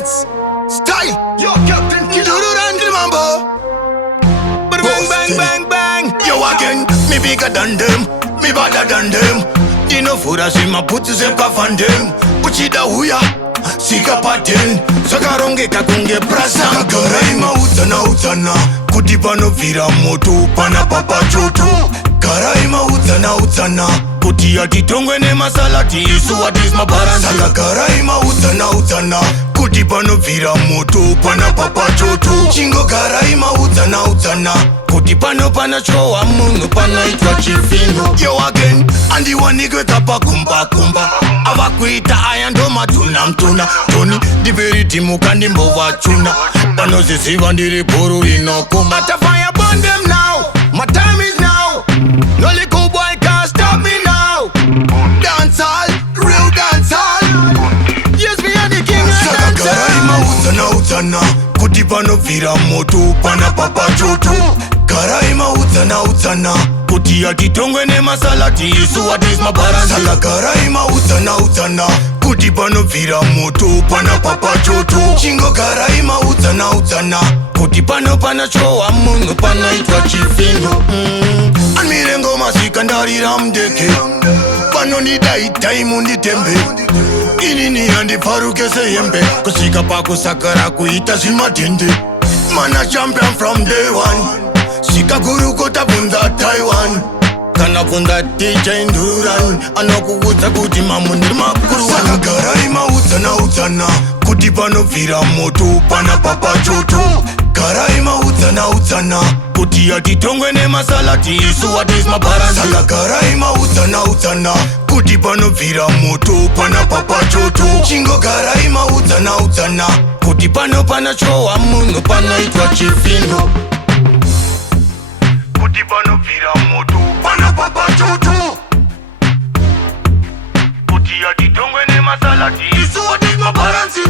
Hits, style, yo Captain Kiduru and Mambo. Bang bang bang bang. Yo again, me bigger than them, me badder than them. Dino fura si ma putu se kwa fandem. Uchida huya, sika paten. Sakaronge kakunge prasa. Karai mautana utana. Kutipa no vira moto, pana papa choto. Karai mautana utana. Kutia kitongwe ne masalati isu wadis mabaransi. Saka karai mautana utana. Kutipa no vira moto, pana papa choto. Chingo karai mautana utana. Kutipa no pana show amunu pana itwa chifino. Yo again, andi wanigwe kapa kumba kumba. Avakuita ayando matuna mtuna. Tony, diberi timu kandi mbova chuna. Pano sisi vandiri puru inokuma. Fire burn them now, my time is now. No little boy can't stop me now. Dance all, real dance all. Yes, me and the king of dance all. Karai mautana utana. Kutipa no vira moto, pana papa choto. Karai mautana utana. Kutia kitongwe ne masalati isu wadis mabaransi. Saka karai mautana utana. Kutipa no vira moto, pana papa choto. Chingo karai mautana utana. Kutipa no pana show amunu pana itwa chifino. Anmirengo masikandari ramdeke. Pano ni dai time ndi tembe. Inini andi faruke se yembe. Kusika pa kusakara kuita simatende. Mana champion from day one. Sika guru kota bunda Taiwan. Kana bunda DJ Nduran. Anokuguta kuti mamundir makuruwan. Saka karai mautana utana. Kutipa no vira moto, pana papa choto. Karai mautana utana. Kutia kitongwe ne masalati isu wadis mabaransi. Saka karai mautana utana. Kutipa no vira moto, pana papa choto. Chingo karai mautana utana. Kutipa no pana show amunu pana itwa chifino. Kutipa no vira moto, pana papa choto. Kutia kitongwe ne masalati isu wadis mabaransi.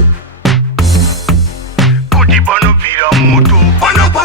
Kutipa no vira moto, pana papa